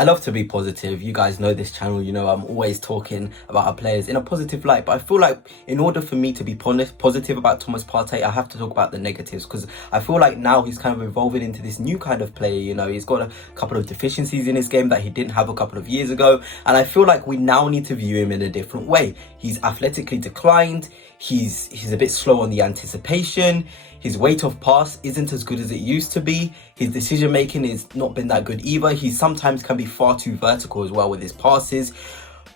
I love to be positive. You guys know this channel, you know I'm always talking about our players in a positive light, but I feel like in order for me to be positive about Thomas Partey, I have to talk about the negatives, because I feel like now he's kind of evolving into this new kind of player. You know, he's got a couple of deficiencies in his game that he didn't have a couple of years ago, and I feel like we now need to view him in a different way. He's athletically declined, he's a bit slow on the anticipation, his weight of pass isn't as good as it used to be, his decision making has not been that good either. He sometimes can be far too vertical as well with his passes,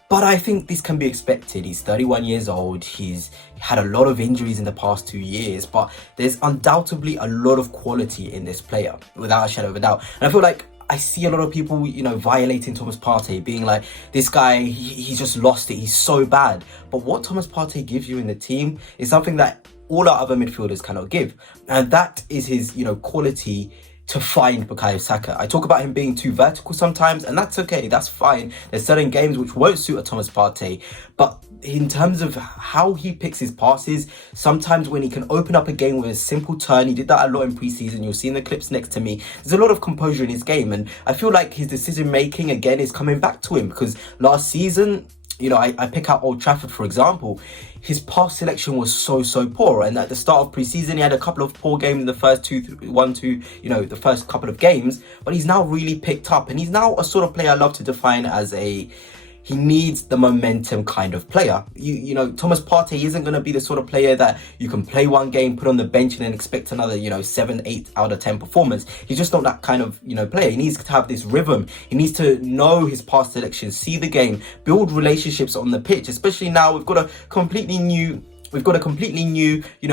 but I think this can be expected. He's 31 years old, he's had a lot of injuries in the past 2 years, but there's undoubtedly a lot of quality in this player, without a shadow of a doubt. And I feel like I see a lot of people, you know, violating Thomas Partey, being like, this guy, he's just lost it, he's so bad. But what Thomas Partey gives you in the team is something that all our other midfielders cannot give, and that is his, you know, quality to find Bukayo Saka. I talk about him being too vertical sometimes, and that's okay, that's fine. There's certain games which won't suit a Thomas Partey, but in terms of how he picks his passes, sometimes when he can open up a game with a simple turn, he did that a lot in pre-season, you'll see in the clips next to me, there's a lot of composure in his game, and I feel like his decision making again is coming back to him, because last season, you know, I pick out Old Trafford, for example, his pass selection was so poor. And at the start of pre-season, he had a couple of poor games in the first the first couple of games. But he's now really picked up. And he's now a sort of player I love to define as he needs the momentum kind of player. You know, Thomas Partey isn't going to be the sort of player that you can play one game, put on the bench and then expect another, 7, 8 out of 10 performance. He's just not that kind of, player. He needs to have this rhythm. He needs to know his pass selection, see the game, build relationships on the pitch, especially now we've got a completely new,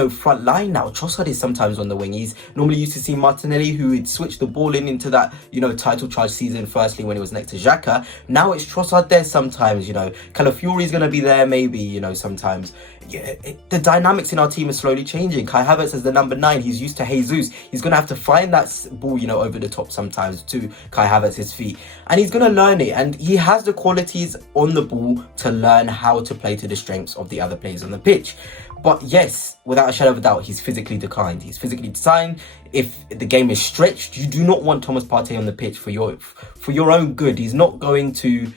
front line now. Trossard is sometimes on the wing. He's normally used to see Martinelli, who would switch the ball into that, title charge season, firstly, when he was next to Xhaka. Now it's Trossard there sometimes, Calafiori is going to be there maybe, sometimes. Yeah, the dynamics in our team are slowly changing. Kai Havertz as the number 9, he's used to Jesus. He's going to have to find that ball, over the top sometimes to Kai Havertz's feet. And he's going to learn it. And he has the qualities on the ball to learn how to play to the strengths of the other players on the pitch. But yes, without a shadow of a doubt, he's physically declined. He's physically designed. If the game is stretched, you do not want Thomas Partey on the pitch for your own good. He's not going to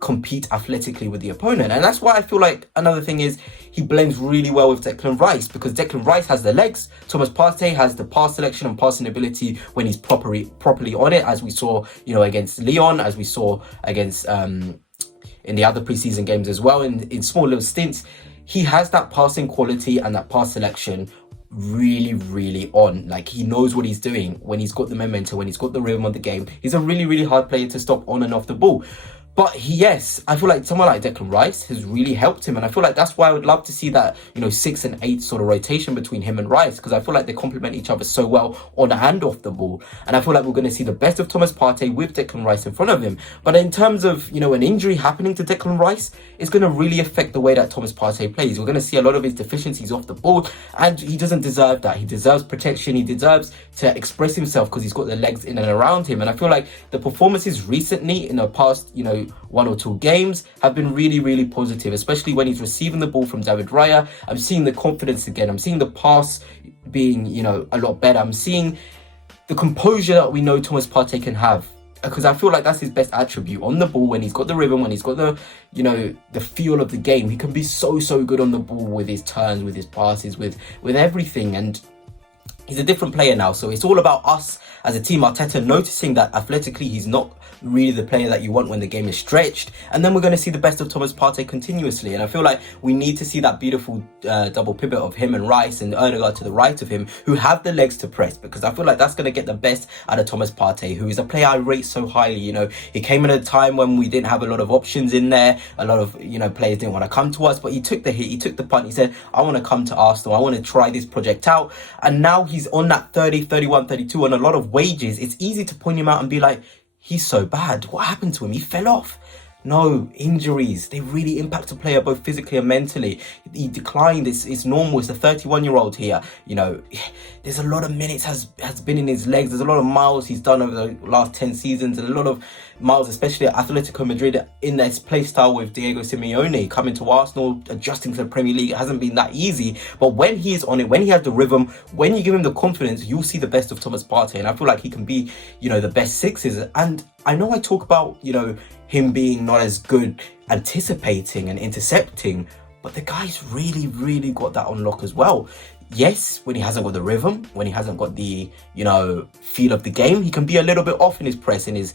compete athletically with the opponent, and that's why I feel like another thing is he blends really well with Declan Rice, because Declan Rice has the legs, Thomas Partey has the pass selection and passing ability when he's properly on it, as we saw against Lyon, as we saw against in the other preseason games as well, in small little stints. He has that passing quality and that pass selection really on. Like, he knows what he's doing when he's got the momentum, when he's got the rhythm of the game. He's a really hard player to stop on and off the ball. But yes, I feel like someone like Declan Rice has really helped him. And I feel like that's why I would love to see that, 6 and 8 sort of rotation between him and Rice, because I feel like they complement each other so well on and off the ball. And I feel like we're going to see the best of Thomas Partey with Declan Rice in front of him. But in terms of, an injury happening to Declan Rice, it's going to really affect the way that Thomas Partey plays. We're going to see a lot of his deficiencies off the ball, and he doesn't deserve that. He deserves protection. He deserves to express himself because he's got the legs in and around him. And I feel like the performances recently in the past, 1 or 2 games have been really positive, especially when he's receiving the ball from David Raya. I'm seeing the confidence again. I'm seeing the pass being, a lot better. I'm seeing the composure that we know Thomas Partey can have, because I feel like that's his best attribute on the ball. When he's got the rhythm, when he's got the, the feel of the game, he can be so good on the ball with his turns, with his passes, with everything. And he's a different player now. So it's all about us as a team, Arteta, noticing that athletically he's not really the player that you want when the game is stretched, and then we're going to see the best of Thomas Partey continuously. And I feel like we need to see that beautiful double pivot of him and Rice and Odegaard to the right of him, who have the legs to press, because I feel like that's going to get the best out of Thomas Partey, who is a player I rate so highly. He came at a time when we didn't have a lot of options in there, a lot of players didn't want to come to us, but he took the hit, he took the punt, he said, I want to come to Arsenal, I want to try this project out. And now he's on that 30, 31, 32 on a lot of wages. It's easy to point him out and be like, he's so bad, what happened to him? He fell off. No, injuries, they really impact a player both physically and mentally. He declined, it's normal. It's a 31-year-old here. There's a lot of minutes has been in his legs. There's a lot of miles he's done over the last 10 seasons, and a lot of Miles, especially at Atletico Madrid, in their play style with Diego Simeone, coming to Arsenal, adjusting to the Premier League, it hasn't been that easy. But when he is on it, when he has the rhythm, when you give him the confidence, you'll see the best of Thomas Partey. And I feel like he can be, the best sixes. And I know I talk about, him being not as good anticipating and intercepting, but the guy's really, really got that on lock as well. Yes, when he hasn't got the rhythm, when he hasn't got the, feel of the game, he can be a little bit off in his press, in his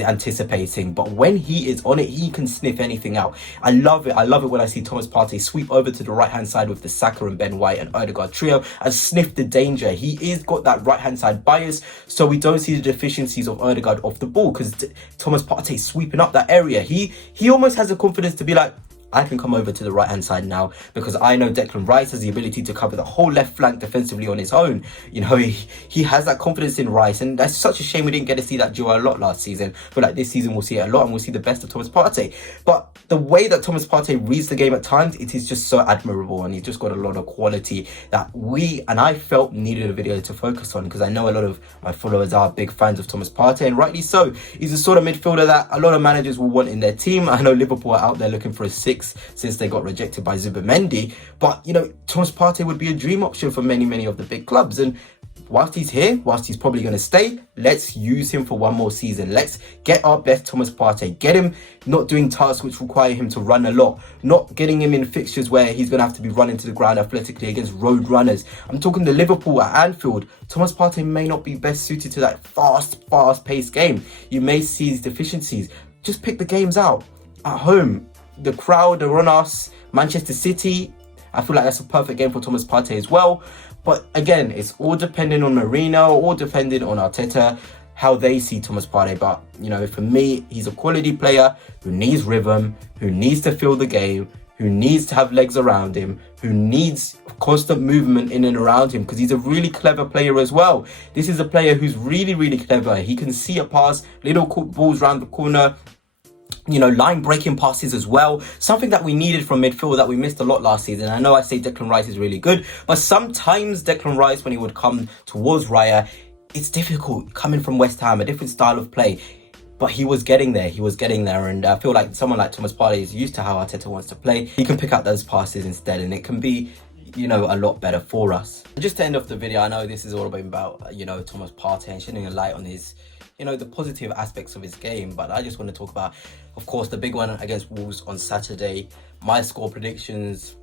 anticipating. But when he is on it, he can sniff anything out. I love it. I love it when I see Thomas Partey sweep over to the right-hand side with the Saka and Ben White and Odegaard trio and sniff the danger. He is got that right-hand side bias, so we don't see the deficiencies of Odegaard off the ball, because Thomas Partey sweeping up that area. He almost has the confidence to be like, I can come over to the right-hand side now, because I know Declan Rice has the ability to cover the whole left flank defensively on his own. He has that confidence in Rice, and that's such a shame we didn't get to see that duo a lot last season. But like this season, we'll see it a lot, and we'll see the best of Thomas Partey. But the way that Thomas Partey reads the game at times, it is just so admirable, and he's just got a lot of quality that I felt needed a video to focus on, because I know a lot of my followers are big fans of Thomas Partey, and rightly so. He's the sort of midfielder that a lot of managers will want in their team. I know Liverpool are out there looking for a 6 since they got rejected by Zubimendi, but Thomas Partey would be a dream option for many of the big clubs. And whilst he's here, whilst he's probably going to stay, let's use him for one more season. Let's get our best Thomas Partey, get him not doing tasks which require him to run a lot, not getting him in fixtures where he's going to have to be running to the ground athletically against road runners. I'm talking the Liverpool at Anfield. Thomas Partey may not be best suited to that fast-paced game. You may see his deficiencies. Just pick the games out. At home, the crowd are on us. Manchester City, I feel like that's a perfect game for Thomas Partey as well. But again, it's all depending on Mourinho, all depending on Arteta, how they see Thomas Partey. But, for me, he's a quality player who needs rhythm, who needs to feel the game, who needs to have legs around him, who needs constant movement in and around him, because he's a really clever player as well. This is a player who's really, really clever. He can see a pass, little balls around the corner, line breaking passes as well. Something that we needed from midfield that we missed a lot last season. I know I say Declan Rice is really good, but sometimes Declan Rice, when he would come towards Raya, it's difficult coming from West Ham, a different style of play. But he was getting there. And I feel like someone like Thomas Partey is used to how Arteta wants to play. He can pick out those passes instead, and it can be a lot better for us. Just to end off the video, I know this is all about Thomas Partey and shedding a light on his the positive aspects of his game, but I just want to talk about, of course, the big one against Wolves on Saturday. My score predictions.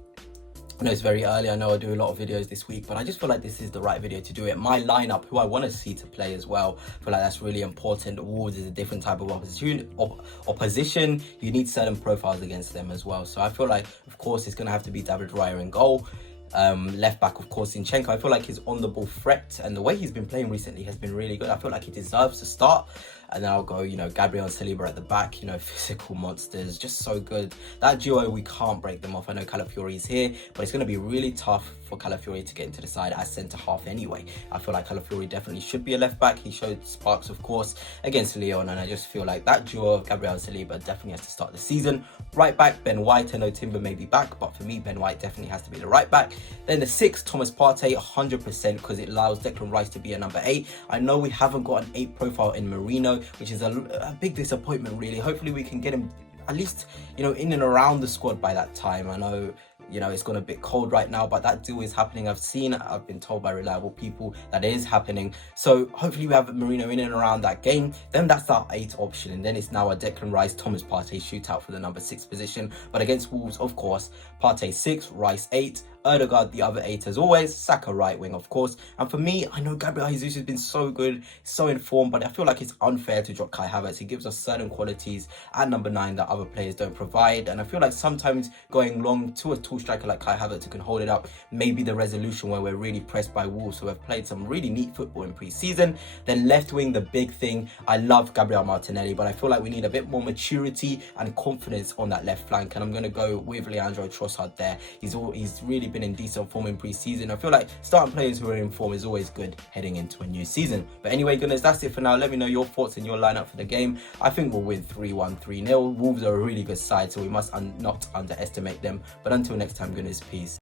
I know it's very early. I know I do a lot of videos this week, but I just feel like this is the right video to do it. My lineup, who I want to see to play as well, I feel like that's really important. Wolves is a different type of opposition. You need certain profiles against them as well. So I feel like, of course, it's going to have to be David Raya in goal. Left back, of course, Zinchenko. I feel like his on the ball threat and the way he's been playing recently has been really good. I feel like he deserves to start. And then I'll go, Gabriel and Saliba at the back, physical monsters, just so good. That duo, we can't break them off. I know Calafiori is here, but it's going to be really tough for Calafiori to get into the side as centre-half anyway. I feel like Calafiori definitely should be a left-back. He showed sparks, of course, against Lyon, and I just feel like that duo of Gabriel and Saliba definitely has to start the season. Right back, Ben White. I know Timber may be back, but for me, Ben White definitely has to be the right back. Then the 6, Thomas Partey, 100%, because it allows Declan Rice to be a number 8. I know we haven't got an 8 profile in Marino, which is a big disappointment, really. Hopefully we can get him at least, in and around the squad by that time. I know, it's gone a bit cold right now, but that deal is happening. I've been told by reliable people that it is happening. So hopefully we have Marino in and around that game. Then that's our 8 option. And then it's now a Declan Rice, Thomas Partey shootout for the number 6 position. But against Wolves, of course, Partey 6, Rice 8, Odegaard the other 8 as always, Saka right wing, of course. And for me, I know Gabriel Jesus has been so good, so informed, but I feel like it's unfair to drop Kai Havertz. He gives us certain qualities at number 9 that other players don't provide, and I feel like sometimes going long to a tall striker like Kai Havertz who can hold it up may be the resolution where we're really pressed by Wolves, who have played some really neat football in pre-season. Then left wing, the big thing. I love Gabriel Martinelli, but I feel like we need a bit more maturity and confidence on that left flank, and I'm going to go with Leandro Trossard there. He's really been in decent form in pre-season. I feel like starting players who are in form is always good heading into a new season. But anyway, goodness, that's it for now. Let me know your thoughts and your lineup for the game. I think we'll win 3-1, 3-0. Wolves are a really good side, so we must not underestimate them. But until next time, goodness, peace.